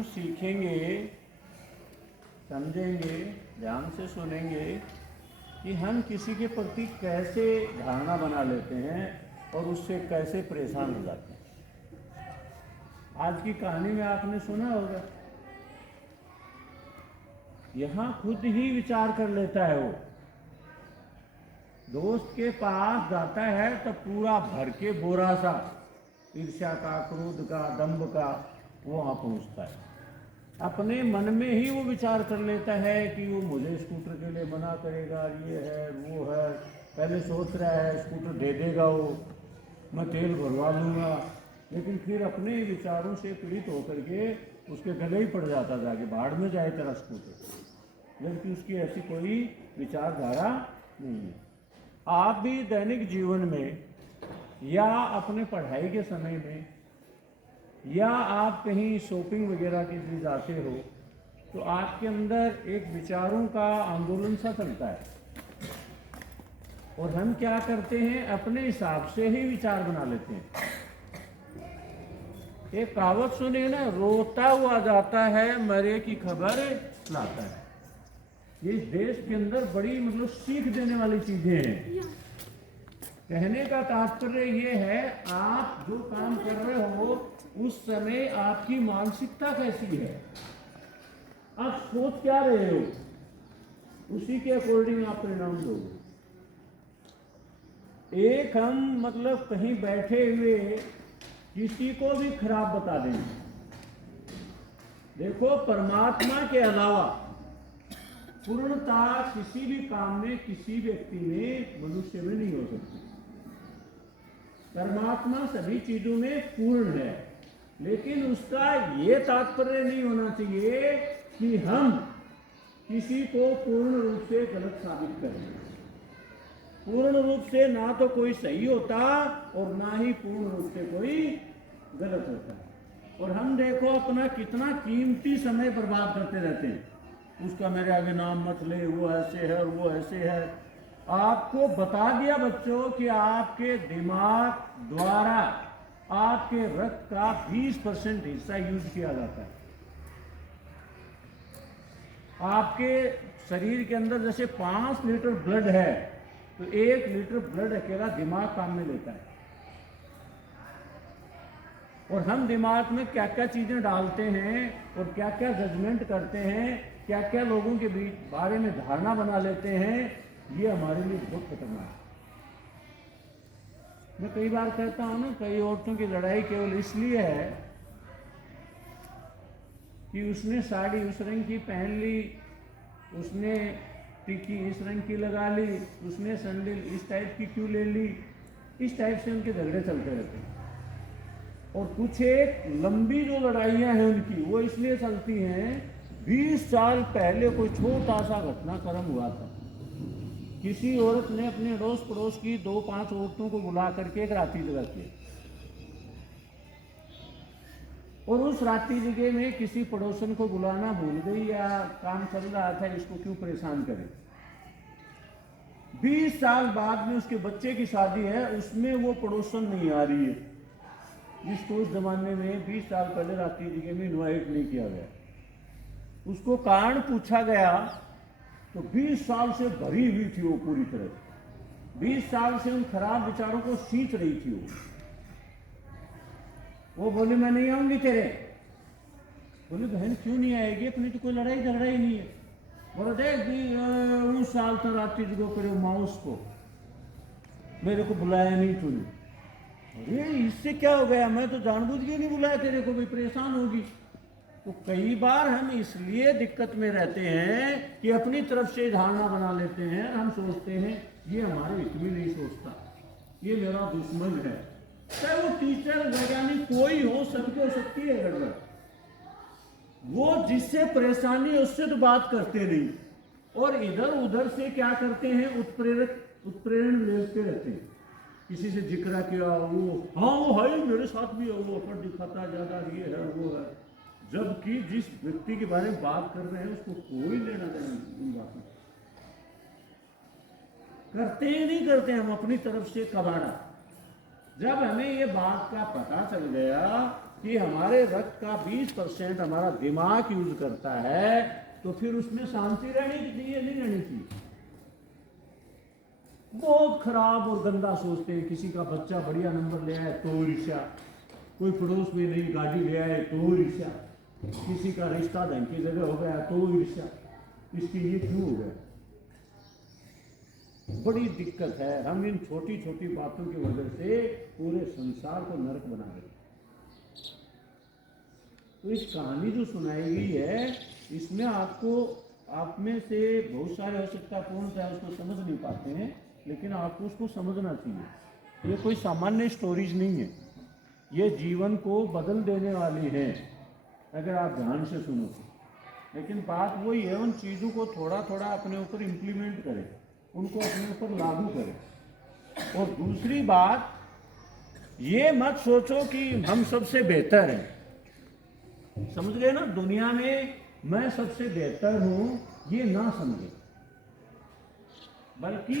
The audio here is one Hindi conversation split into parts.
हम सीखेंगे, समझेंगे, ध्यान से सुनेंगे कि हम किसी के प्रति कैसे धारणा बना लेते हैं और उससे कैसे परेशान हो जाते हैं। आज की कहानी में आपने सुना होगा, यहाँ खुद ही विचार कर लेता है वो। दोस्त के पास जाता है तो पूरा भर के बोरा सा ईर्ष्या का, क्रोध का, दंभ का वो वहाँ पहुँचता है। अपने मन में ही वो विचार कर लेता है कि वो मुझे स्कूटर के लिए मना करेगा, ये है वो है। पहले सोच रहा है स्कूटर दे देगा वो, मैं तेल भरवा लूँगा, लेकिन फिर अपने विचारों से पीड़ित होकर के उसके गले ही पड़ जाता, जाके बाढ़ में जाए तेरा स्कूटर, जबकि उसकी ऐसी कोई विचारधारा नहीं है। आप भी दैनिक जीवन में या अपने पढ़ाई के समय में या आप कहीं शॉपिंग वगैरह के लिए जाते हो तो आपके अंदर एक विचारों का आंदोलन सा चलता है, और हम क्या करते हैं, अपने हिसाब से ही विचार बना लेते हैं। एक कहावत सुनिए ना, रोता हुआ जाता है मरे की खबर लाता है। ये देश के अंदर बड़ी मतलब सीख देने वाली चीजें हैं। कहने का तात्पर्य ये है, आप जो काम कर रहे हो उस समय आपकी मानसिकता कैसी है, आप सोच क्या रहे हो, उसी के अकॉर्डिंग आप परिणाम दोगे। एक हम मतलब कहीं बैठे हुए किसी को भी खराब बता देंगे। देखो, परमात्मा के अलावा पूर्णता किसी भी काम में, किसी व्यक्ति में, मनुष्य में नहीं हो सकती। परमात्मा सभी चीजों में पूर्ण है, लेकिन उसका ये तात्पर्य नहीं होना चाहिए कि हम किसी को पूर्ण रूप से गलत साबित करें। पूर्ण रूप से ना तो कोई सही होता और ना ही पूर्ण रूप से कोई गलत होता। और हम देखो अपना कितना कीमती समय बर्बाद करते रहते हैं, उसका मेरे आगे नाम मत ले, वो ऐसे है, वो ऐसे है। आपको बता दिया बच्चों कि आपके दिमाग द्वारा आपके रक्त का 20% हिस्सा यूज किया जाता है। आपके शरीर के अंदर जैसे 5 लीटर ब्लड है तो 1 लीटर ब्लड अकेला दिमाग काम में लेता है। और हम दिमाग में क्या क्या चीजें डालते हैं और क्या क्या जजमेंट करते हैं, क्या क्या लोगों के बारे में धारणा बना लेते हैं, ये हमारे लिए बहुत खतरनाक है। मैं कई बार कहता हूं ना, कई औरतों की लड़ाई केवल इसलिए है कि उसने साड़ी उस रंग की पहन ली, उसने टिक्की इस रंग की लगा ली, उसने सैंडल इस टाइप की क्यों ले ली। इस टाइप से उनके झगड़े चलते रहते हैं। और कुछ एक लंबी जो लड़ाइयाँ हैं उनकी, वो इसलिए चलती हैं, 20 साल पहले कोई छोटा सा घटनाक्रम हुआ था। किसी औरत ने अपने अड़ोस पड़ोस की 2-5 औरतों को बुला करके एक रात्रि जगह की, और उस रात्रि जगह में किसी पड़ोसन को बुलाना भूल गई या काम चल रहा था, इसको क्यों परेशान करें। 20 साल बाद में उसके बच्चे की शादी है, उसमें वो पड़ोसन नहीं आ रही है, जिसको उस जमाने में 20 साल पहले रात्रि जगह में इन्वाइट नहीं किया गया। उसको कारण पूछा गया तो 20 साल से भरी हुई थी वो पूरी तरह। 20 साल से उन खराब विचारों को सींच रही थी वो बोली मैं नहीं आऊंगी तेरे। बोले बहन क्यों नहीं आएगी, अपनी तो कोई लड़ाई झगड़ा ही नहीं है। बोले देख, उस साल तो रात्रि जगह करे माउस को मेरे को बुलाया नहीं तूने। अरे इससे क्या हो गया, मैं तो जानबूझ के नहीं बुलाया तेरे को, भी परेशान होगी। तो कई बार हम इसलिए दिक्कत में रहते हैं कि अपनी तरफ से धारणा बना लेते हैं। हम सोचते हैं ये हमारे हित में नहीं सोचता, ये मेरा दुश्मन है। चाहे वो टीचर, वैज्ञानिक कोई हो, सबके हो सकती है गड़बड़। वो जिससे परेशानी है उससे तो बात करते नहीं, और इधर उधर से क्या करते हैं, उत्प्रेरण लेते रहते हैं। किसी से जिक्र किया, वो हाँ वो है मेरे साथ भी है, वो अपन दिखाता ज्यादा, ये है वो है, जबकि जिस व्यक्ति के बारे में बात कर रहे हैं उसको कोई लेना देना इन बातों करते ही नहीं करते हम अपनी तरफ से कबाड़ा। जब हमें ये बात का पता चल गया कि हमारे रक्त का 20% हमारा दिमाग यूज करता है, तो फिर उसमें शांति रहनी चाहिए नहीं रहनी चाहिए? बहुत खराब और गंदा सोचते हैं। किसी का बच्चा बढ़िया नंबर ले आए तो ईर्ष्या, कोई पड़ोस में नई गाड़ी ले आए तो ईर्ष्या, किसी का रिश्ता ढंग की जगह हो गया तो ईर्ष्या। इसकी ये क्यों हो गया? बड़ी दिक्कत है। हम इन छोटी छोटी बातों की वजह से पूरे संसार को नरक बना देते। तो इस कहानी जो सुनाई गई है, इसमें आपको, आप में से बहुत सारे हो सकता है पूर्णतः उसको समझ नहीं पाते हैं, लेकिन आपको उसको समझना चाहिए। ये कोई सामान्य स्टोरीज नहीं है, ये जीवन को बदल देने वाली है अगर आप ध्यान से सुनो तो। लेकिन बात वही है, उन चीज़ों को थोड़ा थोड़ा अपने ऊपर इम्प्लीमेंट करें, उनको अपने ऊपर लागू करें। और दूसरी बात, ये मत सोचो कि हम सबसे बेहतर हैं। समझ गए ना? दुनिया में मैं सबसे बेहतर हूं, ये ना समझे, बल्कि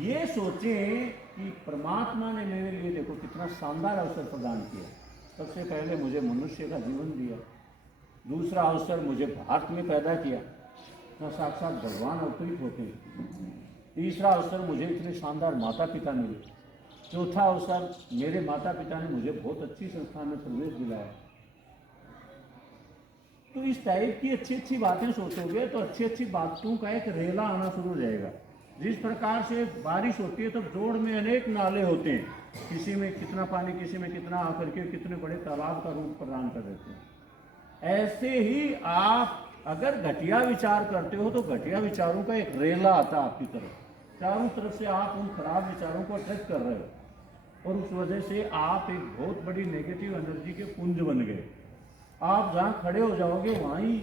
ये सोचें कि परमात्मा ने मेरे लिए देखो कितना शानदार अवसर प्रदान किया। सबसे पहले मुझे मनुष्य का जीवन दिया, दूसरा अवसर मुझे भारत में पैदा किया, ना साक्षात भगवान अवतरित होते हैं। तीसरा अवसर मुझे इतने शानदार माता पिता मिले। चौथा अवसर, मेरे माता पिता ने मुझे बहुत अच्छी संस्था में प्रवेश दिलाया। तो इस टाइप की अच्छी अच्छी बातें सोचोगे तो अच्छी अच्छी बातों का एक रेला आना शुरू हो जाएगा। जिस प्रकार से बारिश होती है तब जोड़ में अनेक नाले होते हैं, किसी में कितना पानी, किसी में कितना, आकर के कितने बड़े तालाब का रूप प्रदान कर देते हैं। ऐसे ही आप अगर घटिया विचार करते हो तो घटिया विचारों का एक रेला आता है आपकी तरफ, चारों तरफ से आप उन खराब विचारों को अट्रैक्ट कर रहे हो, और उस वजह से आप एक बहुत बड़ी नेगेटिव एनर्जी के पुंज बन गए। आप जहाँ खड़े हो जाओगे वहीं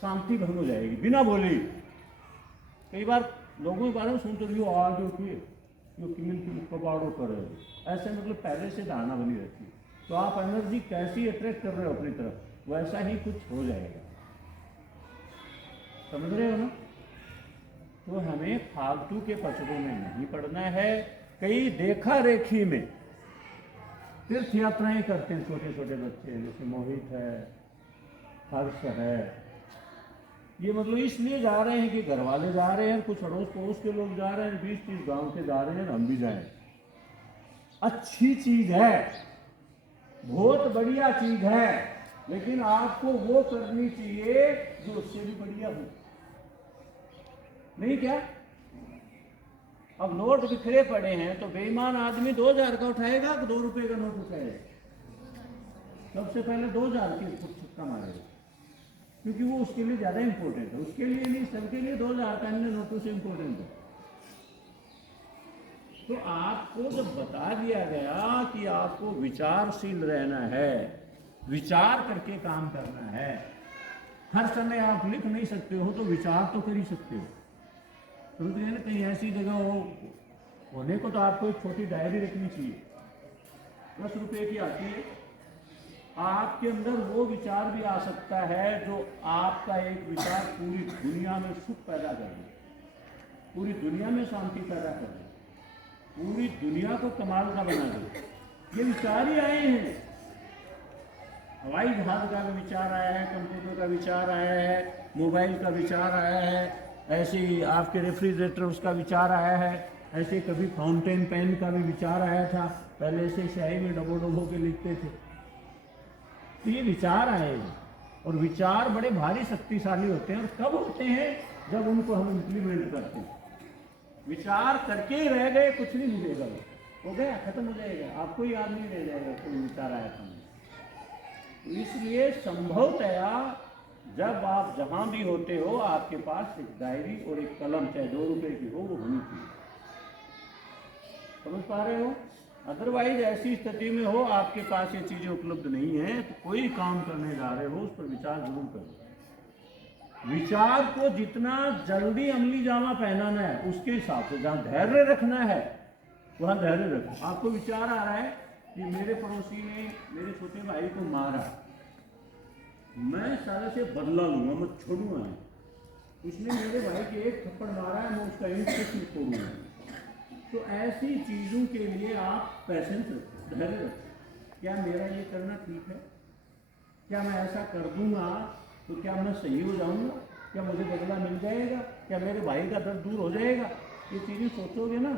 शांति भंग हो जाएगी बिना बोले। कई बार लोगों के बारे में सुनते हो, आज जो किमिन कबाड़ो करे, ऐसे मतलब पहले से धारणा बनी रहती है। तो आप एनर्जी कैसी अट्रैक्ट कर रहे हो अपनी तरफ, वैसा ही कुछ हो जाएगा। समझ रहे हो ना? तो हमें फालतू के पचड़ों में नहीं पड़ना है। कई देखा रेखी में तीर्थ यात्राएं करते हैं छोटे छोटे बच्चे, जैसे मोहित है, हर्ष है। ये मतलब इसलिए जा रहे हैं कि घर वाले जा रहे हैं, कुछ अड़ोस पड़ोस के लोग जा रहे हैं, 20-30 गांव के जा रहे हैं, हम भी जाएं। अच्छी चीज है, बहुत बढ़िया चीज है, लेकिन आपको वो करनी चाहिए जो उससे भी बढ़िया हो। नहीं क्या? अब नोट बिखरे पड़े हैं तो बेईमान आदमी 2000 का उठाएगा कि 2 रुपए का नोट उठाएगा? सबसे पहले 2000 की छक्का मारेगा, क्योंकि वो उसके लिए ज्यादा इंपॉर्टेंट है। उसके लिए नहीं, सबके लिए 2000 का अन्य नोटों से इंपॉर्टेंट है। तो आपको जब बता दिया गया कि आपको विचारशील रहना है, विचार करके काम करना है, हर समय आप लिख नहीं सकते हो तो विचार तो कर ही सकते हो। तो कहीं ऐसी जगह होने को तो आपको एक छोटी डायरी रखनी चाहिए, 10 रुपए की आती है। आपके अंदर वो विचार भी आ सकता है जो आपका एक विचार पूरी दुनिया में सुख पैदा कर दे, पूरी दुनिया में शांति पैदा कर दे, पूरी दुनिया को कमाल का बना दे। ये विचार ही आए हैं। हवाई जहाज का भी विचार आया है, कंप्यूटर का विचार आया है, मोबाइल का विचार आया है, ऐसे ही आपके रेफ्रिजरेटर उसका विचार आया है, ऐसे कभी फाउंटेन पेन का भी विचार आया था। पहले ऐसे स्याही में डबो डबो के लिखते थे। तो ये विचार आए हैं, और विचार बड़े भारी शक्तिशाली होते हैं। और कब होते हैं? जब उनको हम इम्प्लीमेंट करते हैं। विचार करके ही रह गए, कुछ नहीं मिलेगा, हो गया, खत्म हो जाएगा, आपको याद नहीं रह जाएगा कोई विचार आया था। इसलिए संभवतया जब आप जहां भी होते हो, आपके पास एक डायरी और एक कलम, चाहे 2 रुपए की हो, वो होनी चाहिए। समझ पा रहे हो? अदरवाइज ऐसी स्थिति में हो आपके पास ये चीजें उपलब्ध नहीं है, तो कोई काम करने जा रहे हो उस पर विचार जरूर करो। विचार को जितना जल्दी अमली जामा पहनाना है उसके हिसाब से, जहाँ धैर्य रखना है वहां धैर्य रखो। आपको विचार आ रहा है कि मेरे पड़ोसी ने मेरे छोटे भाई को मारा, मैं सारे से बदला लूंगा, मैं छोड़ूंगा नहीं। उसने मेरे भाई के एक थप्पड़ मारा है, मैं उसका एक तक छोड़ूंगा। तो ऐसी चीज़ों के लिए आप पैसेंस रखें, धैर्य रखें। क्या मेरा ये करना ठीक है? क्या मैं ऐसा कर दूंगा तो क्या मैं सही हो जाऊंगा? क्या मुझे बदला मिल जाएगा? क्या मेरे भाई का दर्द दूर हो जाएगा? ये चीज़ें सोचोगे ना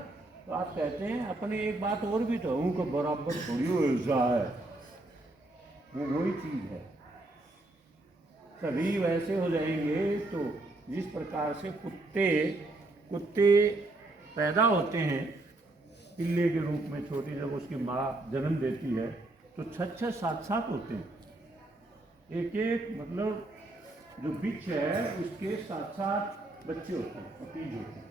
तो आप कहते हैं अपने एक बात और भी तो हूँ कि बराबर थोड़ी हो ऐसा है, वो वही चीज़ है। सभी वैसे हो जाएंगे तो जिस प्रकार से कुत्ते कुत्ते पैदा होते हैं पिल्ले के रूप में, छोटी जब उसकी माँ जन्म देती है तो 6-6 7-7 होते हैं, एक एक मतलब जो बिच है उसके 7-7 बच्चे होते हैं, पपीज होते हैं।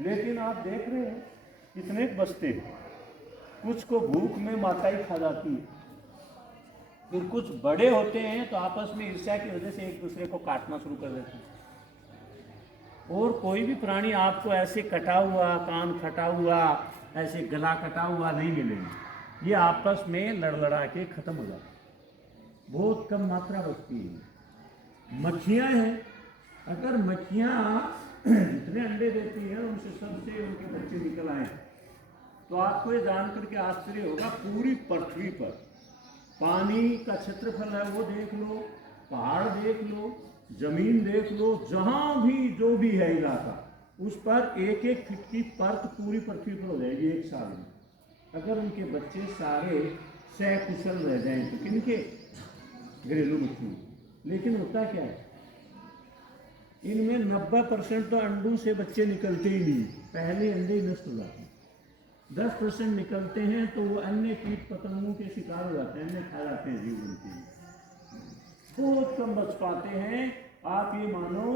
लेकिन आप देख रहे हैं कितने बचते हैं, कुछ को भूख में माता ही खा जाती है, फिर कुछ बड़े होते हैं तो आपस में ईर्ष्या की वजह से एक दूसरे को काटना शुरू कर देते हैं। और कोई भी प्राणी आपको ऐसे कटा हुआ, कान फटा हुआ, ऐसे गला कटा हुआ नहीं मिलेंगे, ये आपस में लड़ लड़ा के खत्म हो जाते हैं, बहुत कम मात्रा बचती है। मक्खियाँ हैं, अगर मक्खियाँ जितने अंडे देती हैं उनसे सबसे उनके बच्चे निकल आए तो आपको ये जान करके आश्चर्य होगा, पूरी पृथ्वी पर पानी का क्षेत्रफल है वो देख लो, पहाड़ देख लो, जमीन देख लो, जहां भी जो भी है इलाका, उस पर एक एक फीट की परत पूरी पृथ्वी पर हो जाएगी एक साल में। अगर उनके बच्चे सारे सकुशल रह जाएं तो किनके? घरेलू मक्खियों। लेकिन होता क्या है, इनमें 90% तो अंडों से बच्चे निकलते ही नहीं, पहले अंडे नष्ट हो जाते हैं। 10% निकलते हैं तो वो अन्य कीट पतंगों के शिकार हो जाते हैं, अन्य खा जाते हैं जीव जंतु, बहुत कम बच पाते हैं। आप ये मानो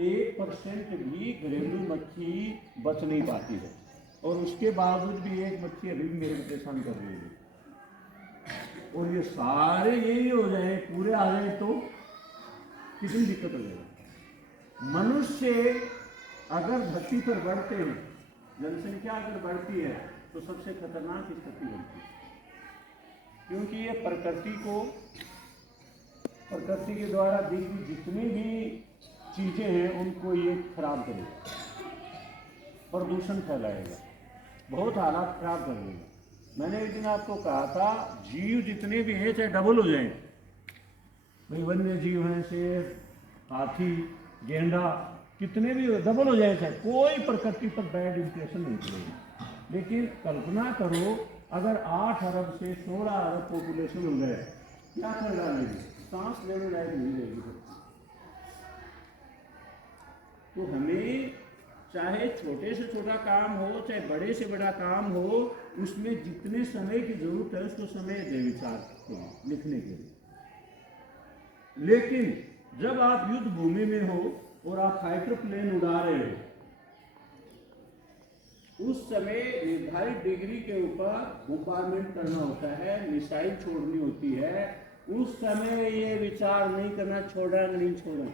1% भी घरेलू मक्खी बच नहीं पाती है, और उसके बावजूद भी एक मक्खी अभी भी मेरे को परेशान कर रही है। और ये सारे यही हो जाए, पूरे आ जाए तो कितनी दिक्कत हो जाएगी। मनुष्य अगर धरती पर बढ़ते हैं, जनसंख्या अगर बढ़ती है तो सबसे खतरनाक स्थिति बनती है, क्योंकि ये प्रकृति के द्वारा दी गई जितनी भी चीजें हैं उनको ये खराब करेगा, प्रदूषण फैलाएगा, बहुत हालात खराब कर देगा। मैंने एक दिन आपको कहा था जीव जितने भी हैं चाहे डबल हो जाएं, भाई वन्य जीव हैं, शेर, हाथी, गेंडा, कितने भी डबल हो जाए चाहे, कोई प्रकृति पर बैड इंप्रेशन नहीं पड़ेगा। लेकिन कल्पना करो अगर 8 अरब से 16 अरब पॉपुलेशन हो गए, क्या कर डालेगी, सांस लेने लायक नहीं रहेगी। तो हमें चाहे छोटे से छोटा काम हो चाहे बड़े से बड़ा काम हो, उसमें जितने समय की जरूरत है उसको समय दे विचार लिखने के लिए। लेकिन जब आप युद्ध भूमि में हो और आप फाइटर प्लेन उड़ा रहे हो, उस समय निर्धारित डिग्री के ऊपर बॉम्बार्डमेंट करना होता है, मिसाइल छोड़नी होती है, उस समय ये विचार नहीं करना छोड़ा नहीं छोड़ा,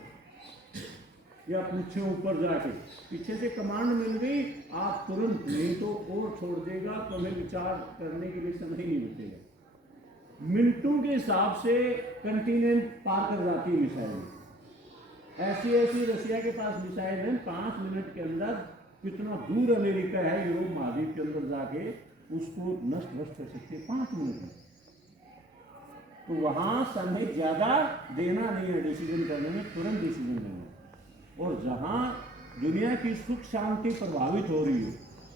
या पूछे ऊपर जाके पीछे से कमांड मिल गई आप तुरंत, नहीं तो और छोड़ देगा तो हमें विचार करने के लिए समय नहीं बचेगा। मिनटों के हिसाब से कंटिनेंट पार कर जाती है मिसाइल। ऐसी रशिया के पास मिसाइल है, 5 मिनट के अंदर कितना दूर अमेरिका है यूरोप महाद्वीप के अंदर जाके उसको नष्ट भ्रष्ट कर सकते 5 मिनट में। तो वहां समय ज्यादा देना नहीं है डिसीजन करने में, तुरंत डिसीजन लेना। और जहां दुनिया की सुख शांति प्रभावित हो रही है,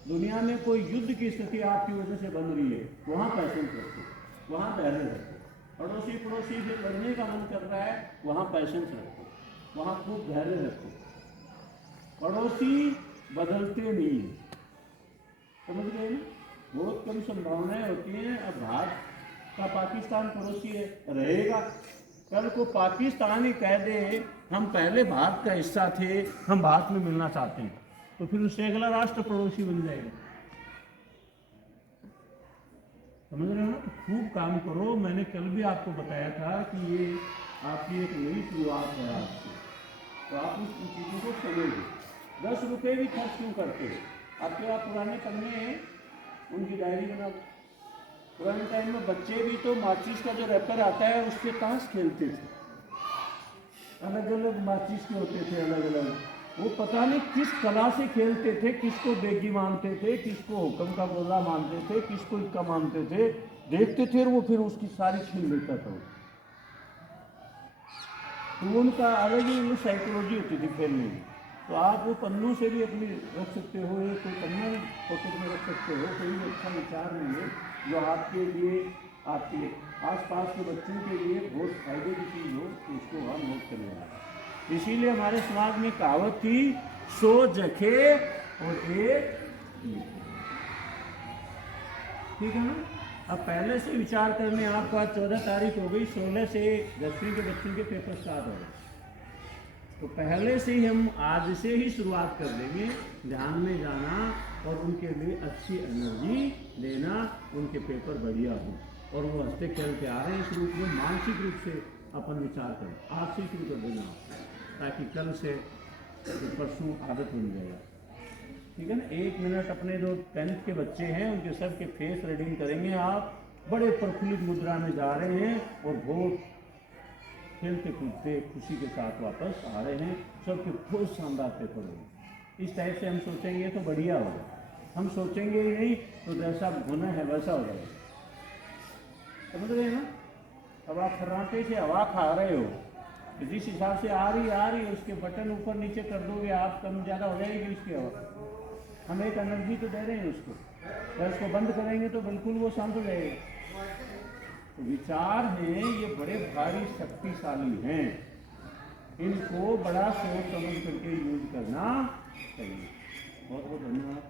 दुनिया में कोई युद्ध की स्थिति आपकी वजह से बन रही है, वहां पैसेंस रखो, वहां धैर्य रखो। पड़ोसी से लड़ने का मन कर रहा है, वहां पैसेंस रखो, वहां खूब धैर्य रखो। पड़ोसी बदलते नहीं, समझ गए ना, बहुत कम संभावनाएं होती हैं। अब भारत का पाकिस्तान पड़ोसी है, रहेगा, कल को पाकिस्तान ही कह दे हम पहले भारत का हिस्सा थे, हम भारत में मिलना चाहते हैं, तो फिर उससे अगला राष्ट्र पड़ोसी बन जाएगा। समझ रहे हो ना। तो खूब काम करो। मैंने कल भी आपको बताया था कि ये आपकी एक नई शुरुआत है आज से, तो आप उस चीज़ों को समझिए। 10 रुपये भी खर्च क्यों करते हो? आपके आप पुराने पन्ने हैं, उनकी डायरी बनाओ। पुराने टाइम में बच्चे भी तो माचिस का जो रैपर आता है उससे ताश खेलते थे, अलग अलग माचिस के होते थे, अलग अलग, वो पता नहीं किस कला से खेलते थे, किसको बेगी मानते थे, किसको हुक्म का गोला मानते थे, किसको इक्का मानते थे। देखते थे और वो फिर उसकी सारी छीन लेता था। तो उनका अलग ही साइकोलॉजी होती थी खेलने में। तो आप वो पन्नों से भी अपनी रख सकते हो, एक कोई पन्ना पॉकेट में रख सकते हो। कोई अच्छा विचार नहीं है जो आपके लिए, आपके आसपास के बच्चों के लिए बहुत फायदे की चीज़ हो, तो उसको वहाँ नोट कर लेना। इसीलिए हमारे समाज में कहावत थी, 100 जखे और एक लिखे। ठीक है ना। अब पहले से विचार करने, आपको आज 14 तारीख हो गई, 16 से 10वीं के बच्चों के पेपर स्टार्ट हो गए। तो पहले से ही हम आज से ही शुरुआत कर देंगे ध्यान में जाना और उनके लिए अच्छी एनर्जी देना, उनके पेपर बढ़िया हो और वो हंसते खेलते आ रहे हैं इस रूप में। मानसिक रूप से अपन विचार करें, आज से शुरू कर देना, ताकि कल से परसों आदत बन जाएगा। ठीक है ना। 1 मिनट अपने जो 10th के बच्चे हैं उनके सबके फेस रीडिंग करेंगे आप। बड़े प्रफुल्लित मुद्रा में जा रहे हैं और बहुत खेलते कूदते खुशी के साथ वापस आ रहे हैं। सबके बहुत शानदार पेपर होंगे। इस टाइप से हम सोचेंगे तो बढ़िया होगा। हम सोचेंगे ही नहीं तो जैसा होना है वैसा हो जाएगा। समझ रहे हैं ना। अब आप फर्राटे से हवा खा रहे हो, जिस हिसाब से आ रही है उसके बटन ऊपर नीचे कर दोगे आप, कम ज़्यादा हो जाएगी उसकी हवा। हम एक एनर्जी तो दे रहे हैं उसको, अगर उसको बंद करेंगे तो बिल्कुल वो शांत हो जाएगा। तो विचार हैं ये बड़े भारी शक्तिशाली हैं, इनको बड़ा सोच समझ करके यूज करना चाहिए। बहुत बहुत धन्यवाद।